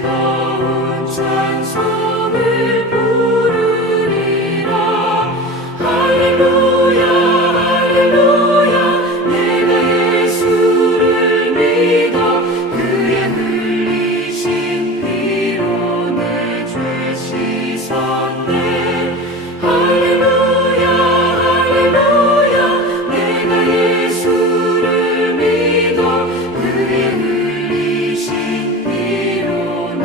즐거운 찬송을 부르리라. 할렐루야 할렐루야. 내가 예수를 믿어 그의 흘리신 피로 내 죄 씻었네. 할렐루야 할렐루야. 내가 예수를 믿어 그의 흘리신 피로 내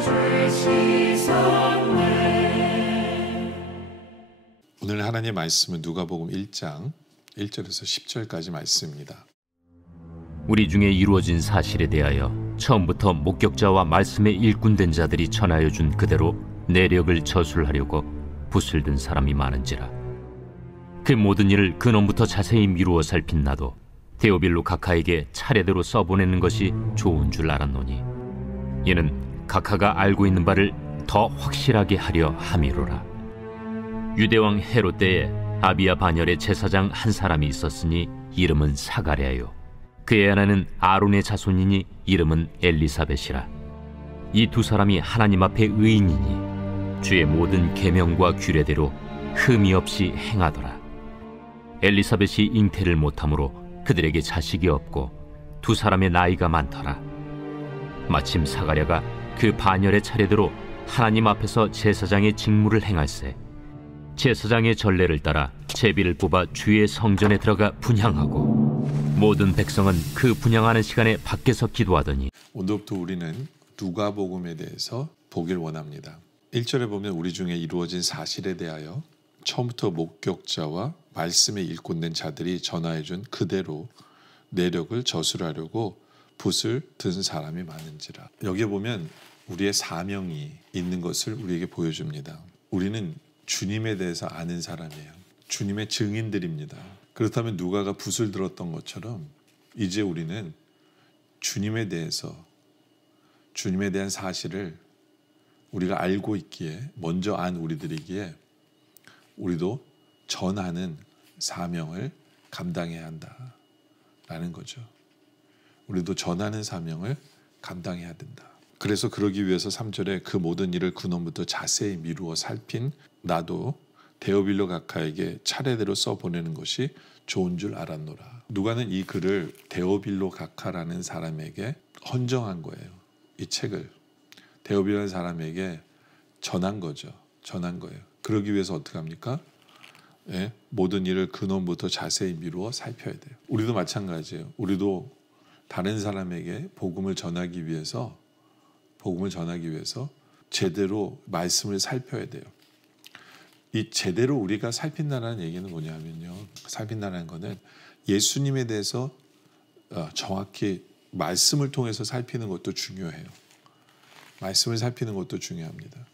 죄 씻었네. 오늘 하나님의 말씀은 누가복음 1장 1절에서 10절까지 말씀입니다. 우리 중에 이루어진 사실에 대하여 처음부터 목격자와 말씀에 일꾼된 자들이 전하여 준 그대로 내력을 저술하려고 붓을 든 사람이 많은지라. 그 모든 일을 근원부터 자세히 미루어 살핀 나도 데오빌로 각하에게 차례대로 써보내는 것이 좋은 줄 알았노니 이는 각하가 알고 있는 바를 더 확실하게 하려 함이로라. 유대왕 헤롯 때에 아비야 반열의 제사장 한 사람이 있었으니 이름은 사가랴요. 그의 아내는 아론의 자손이니 이름은 엘리사벳이라. 이 두 사람이 하나님 앞에 의인이니 주의 모든 계명과 규례대로 흠이 없이 행하더라. 엘리사벳이 잉태를 못하므로 그들에게 자식이 없고 두 사람의 나이가 많더라. 마침 사가랴가 그 반열의 차례대로 하나님 앞에서 제사장의 직무를 행할세 제사장의 전례를 따라 제비를 뽑아 주의 성전에 들어가 분향하고 모든 백성은 그 분향하는 시간에 밖에서 기도하더니. 오늘부터 우리는 누가복음에 대해서 보길 원합니다. 1절에 보면 우리 중에 이루어진 사실에 대하여 처음부터 목격자와 말씀에 일꾼된 자들이 전하여준 그대로 내력을 저술하려고 붓을 든 사람이 많은지라. 여기에 보면 우리의 사명이 있는 것을 우리에게 보여줍니다. 우리는 주님에 대해서 아는 사람이에요. 주님의 증인들입니다. 그렇다면 누가가 붓을 들었던 것처럼 이제 우리는 주님에 대해서, 주님에 대한 사실을 우리가 알고 있기에, 먼저 안 우리들이기에 우리도 전하는 사명을 감당해야 한다라는 거죠. 우리도 전하는 사명을 감당해야 된다. 그래서 그러기 위해서 3절에 그 모든 일을 근원부터 자세히 미루어 살핀 나도 데오빌로 각하에게 차례대로 써보내는 것이 좋은 줄 알았노라. 누가는 이 글을 데오빌로 각하라는 사람에게 헌정한 거예요. 이 책을 데오빌로라는 사람에게 전한 거죠. 전한 거예요. 그러기 위해서 어떻게 합니까? 예, 모든 일을 근원부터 자세히 미루어 살펴야 돼요. 우리도 마찬가지예요. 우리도 다른 사람에게 복음을 전하기 위해서 제대로 말씀을 살펴야 돼요. 이 제대로 우리가 살핀다는 얘기는 뭐냐면요. 살핀다는 거는 예수님에 대해서 정확히 말씀을 통해서 살피는 것도 중요해요. 말씀을 살피는 것도 중요합니다.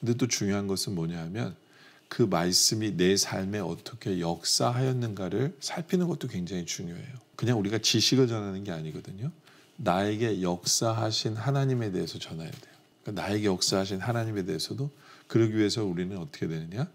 근데 또 중요한 것은 뭐냐 하면 그 말씀이 내 삶에 어떻게 역사하였는가를 살피는 것도 굉장히 중요해요. 그냥 우리가 지식을 전하는 게 아니거든요. 나에게 역사하신 하나님에 대해서 전해야 돼요. 그러니까 나에게 역사하신 하나님에 대해서도 그러기 위해서 우리는 어떻게 되느냐?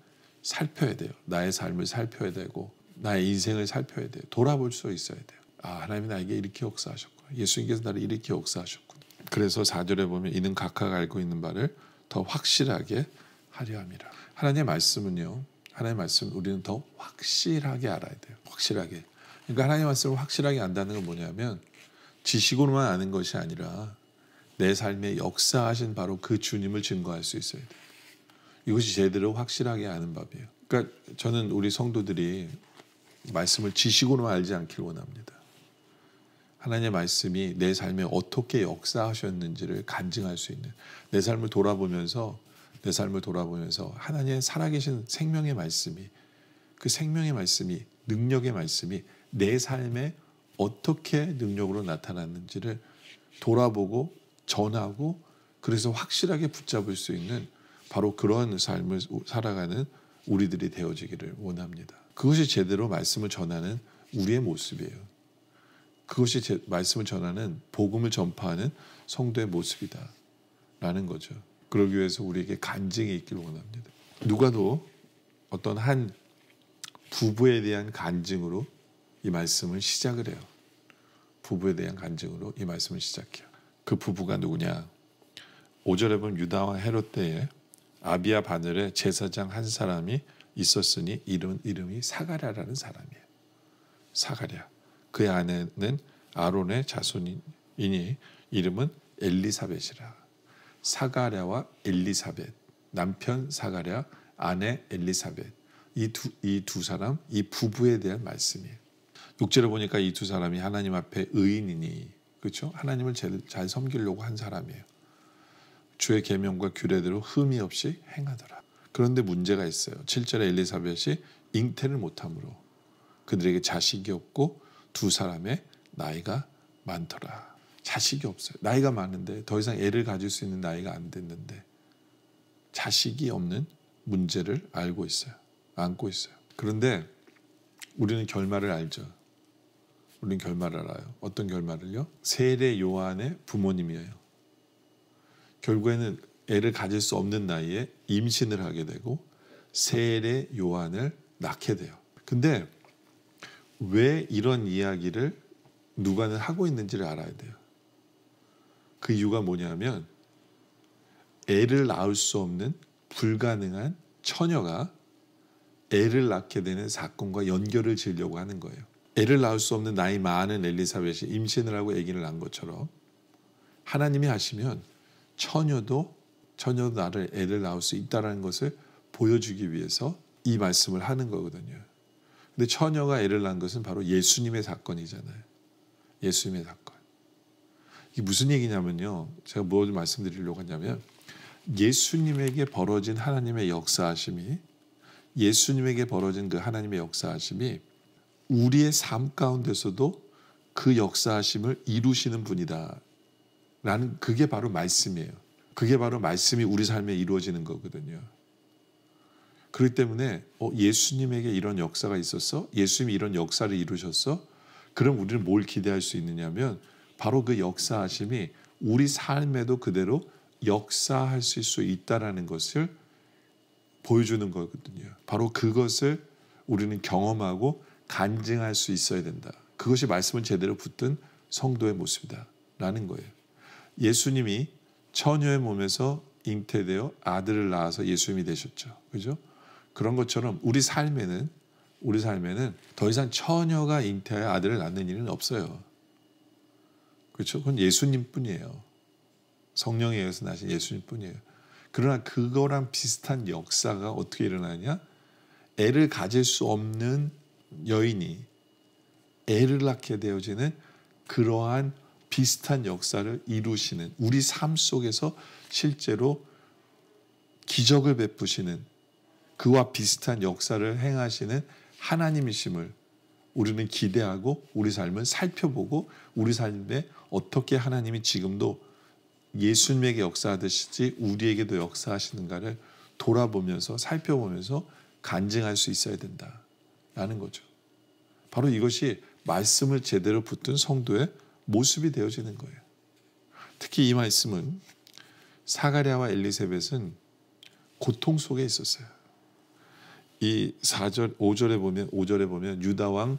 살펴야 돼요. 나의 삶을 살펴야 되고 나의 인생을 살펴야 돼요. 돌아볼 수 있어야 돼요. 아, 하나님이 나에게 이렇게 역사하셨구나. 예수님께서 나를 이렇게 역사하셨구나. 그래서 4절에 보면 이는 각각 알고 있는 바를 더 확실하게 하려 함이라. 하나님의 말씀은요. 하나님의 말씀 우리는 더 확실하게 알아야 돼요. 확실하게. 그러니까 하나님의 말씀을 확실하게 안다는 건 뭐냐면 지식으로만 아는 것이 아니라 내 삶에 역사하신 바로 그 주님을 증거할 수 있어야 돼요. 이것이 제대로 확실하게 아는 법이에요. 그러니까 저는 우리 성도들이 말씀을 지식으로만 알지 않길 원합니다. 하나님의 말씀이 내 삶에 어떻게 역사하셨는지를 간증할 수 있는 내 삶을 돌아보면서 하나님의 살아계신 생명의 말씀이 그 생명의 말씀이 능력의 말씀이 내 삶에 어떻게 능력으로 나타났는지를 돌아보고 전하고 그래서 확실하게 붙잡을 수 있는 바로 그런 삶을 살아가는 우리들이 되어지기를 원합니다. 그것이 제대로 말씀을 전하는 우리의 모습이에요. 그것이 말씀을 전하는 복음을 전파하는 성도의 모습이다라는 거죠. 그러기 위해서 우리에게 간증이 있기를 원합니다. 누가도 어떤 한 부부에 대한 간증으로 이 말씀을 시작을 해요. 부부에 대한 간증으로 이 말씀을 시작해요. 그 부부가 누구냐? 5절에 보면 유다 왕 헤롯 때에 아비야 바늘에 제사장 한 사람이 있었으니 이름이 사가랴라는 사람이에요. 사가랴. 그의 아내는 아론의 자손이니 이름은 엘리사벳이라. 사가랴와 엘리사벳, 남편 사가랴, 아내 엘리사벳. 이 두 사람, 이 부부에 대한 말씀이에요. 6절에 보니까 이 두 사람이 하나님 앞에 의인이니, 그렇죠? 하나님을 잘 섬기려고 한 사람이에요. 주의 계명과 규례대로 흠이 없이 행하더라. 그런데 문제가 있어요. 7절에 엘리사벳이 잉태를 못함으로 그들에게 자식이 없고 두 사람의 나이가 많더라. 자식이 없어요. 나이가 많은데 더 이상 애를 가질 수 있는 나이가 안 됐는데 자식이 없는 문제를 안고 있어요. 그런데 우리는 결말을 알죠. 우리는 결말을 알아요. 어떤 결말을요? 세례 요한의 부모님이에요. 결국에는 애를 가질 수 없는 나이에 임신을 하게 되고 세례 요한을 낳게 돼요. 근데 왜 이런 이야기를 누가는 하고 있는지를 알아야 돼요. 그 이유가 뭐냐면 애를 낳을 수 없는 불가능한 처녀가 애를 낳게 되는 사건과 연결을 지으려고 하는 거예요. 애를 낳을 수 없는 나이 많은 엘리사벳이 임신을 하고 아기를 낳은 것처럼 하나님이 하시면 처녀도 나를 애를 낳을 수 있다는 것을 보여주기 위해서 이 말씀을 하는 거거든요. 근데 처녀가 애를 낳은 것은 바로 예수님의 사건이잖아요. 예수님의 사건. 이게 무슨 얘기냐면요. 제가 뭘 말씀드리려고 하냐면 예수님에게 벌어진 하나님의 역사하심이 예수님에게 벌어진 그 하나님의 역사하심이 우리의 삶 가운데서도 그 역사하심을 이루시는 분이다. 라는 그게 바로 말씀이에요. 그게 바로 말씀이 우리 삶에 이루어지는 거거든요. 그렇기 때문에 예수님에게 이런 역사가 있었어? 예수님이 이런 역사를 이루셨어? 그럼 우리는 뭘 기대할 수 있느냐면 바로 그 역사하심이 우리 삶에도 그대로 역사할 수 있다라는 것을 보여주는 거거든요. 바로 그것을 우리는 경험하고 간증할 수 있어야 된다. 그것이 말씀을 제대로 붙든 성도의 모습이다 라는 거예요. 예수님이 처녀의 몸에서 잉태되어 아들을 낳아서 예수님이 되셨죠. 그죠? 그런 것처럼 우리 삶에는 더 이상 처녀가 잉태하여 아들을 낳는 일은 없어요. 그렇죠? 그건 예수님뿐이에요. 성령에 의해서 나신 예수님뿐이에요. 그러나 그거랑 비슷한 역사가 어떻게 일어나냐? 애를 가질 수 없는 여인이 애를 낳게 되어지는 그러한 비슷한 역사를 이루시는 우리 삶 속에서 실제로 기적을 베푸시는 그와 비슷한 역사를 행하시는 하나님이심을 우리는 기대하고 우리 삶을 살펴보고 우리 삶에 어떻게 하나님이 지금도 예수님에게 역사하듯이 우리에게도 역사하시는가를 돌아보면서 살펴보면서 간증할 수 있어야 된다라는 거죠. 바로 이것이 말씀을 제대로 붙든 성도의 모습이 되어지는 거예요. 특히 이 말씀은 사가랴와 엘리사벳은 고통 속에 있었어요. 이 5절에 보면 유다 왕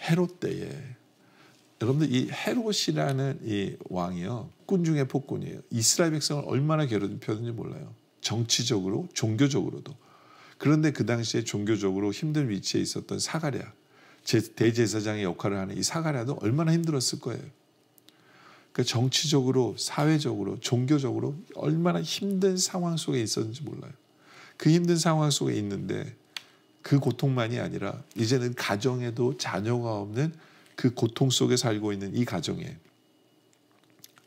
헤롯 때에 여러분들 이 헤롯이라는 이 왕이요 폭군 중의 폭군이에요. 이스라엘 백성을 얼마나 괴롭혔는지 몰라요. 정치적으로 종교적으로도. 그런데 그 당시에 종교적으로 힘든 위치에 있었던 사가랴 대제사장의 역할을 하는 이 사가랴도 얼마나 힘들었을 거예요. 그러니까 정치적으로 사회적으로 종교적으로 얼마나 힘든 상황 속에 있었는지 몰라요. 그 힘든 상황 속에 있는데 그 고통만이 아니라 이제는 가정에도 자녀가 없는 그 고통 속에 살고 있는 이 가정에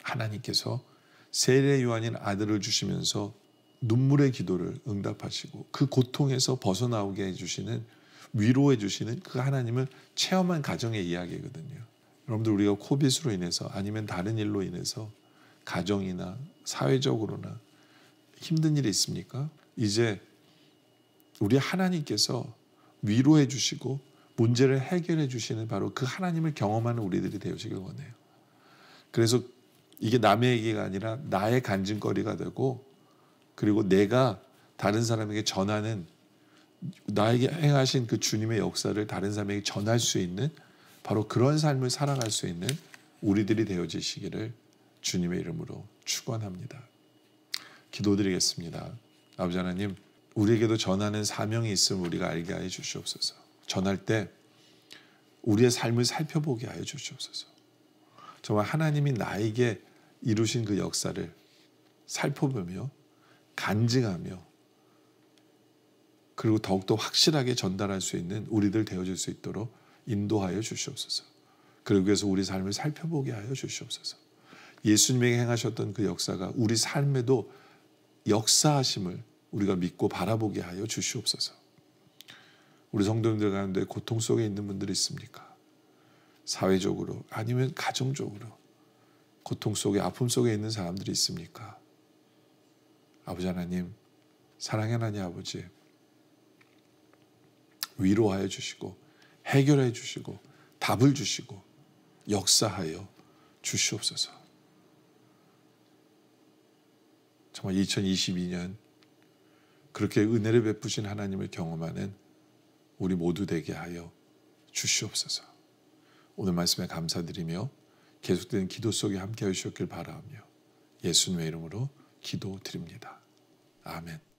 하나님께서 세례 요한인 아들을 주시면서 눈물의 기도를 응답하시고 그 고통에서 벗어나오게 해주시는 위로해 주시는 그 하나님을 체험한 가정의 이야기거든요. 여러분들 우리가 코빗으로 인해서 아니면 다른 일로 인해서 가정이나 사회적으로나 힘든 일이 있습니까? 이제 우리 하나님께서 위로해 주시고 문제를 해결해 주시는 바로 그 하나님을 경험하는 우리들이 되어지길 원해요. 그래서 이게 남의 얘기가 아니라 나의 간증거리가 되고 그리고 내가 다른 사람에게 전하는 나에게 행하신 그 주님의 역사를 다른 사람에게 전할 수 있는 바로 그런 삶을 살아갈 수 있는 우리들이 되어지시기를 주님의 이름으로 축원합니다. 기도드리겠습니다. 아버지 하나님, 우리에게도 전하는 사명이 있음을 우리가 알게 하여 주시옵소서. 전할 때 우리의 삶을 살펴보게 하여 주시옵소서. 정말 하나님이 나에게 이루신 그 역사를 살펴보며 간증하며 그리고 더욱더 확실하게 전달할 수 있는 우리들 되어줄 수 있도록 인도하여 주시옵소서. 그러기 위해서 우리 삶을 살펴보게 하여 주시옵소서. 예수님에게 행하셨던 그 역사가 우리 삶에도 역사하심을 우리가 믿고 바라보게 하여 주시옵소서. 우리 성도님들 가운데 고통 속에 있는 분들이 있습니까? 사회적으로 아니면 가정적으로 고통 속에 아픔 속에 있는 사람들이 있습니까? 아버지 하나님, 사랑의 하나님 아버지, 위로하여 주시고 해결해 주시고 답을 주시고 역사하여 주시옵소서. 정말 2022년 그렇게 은혜를 베푸신 하나님을 경험하는 우리 모두 되게 하여 주시옵소서. 오늘 말씀에 감사드리며 계속되는 기도 속에 함께 하시길 바라며 예수님의 이름으로 기도드립니다. 아멘.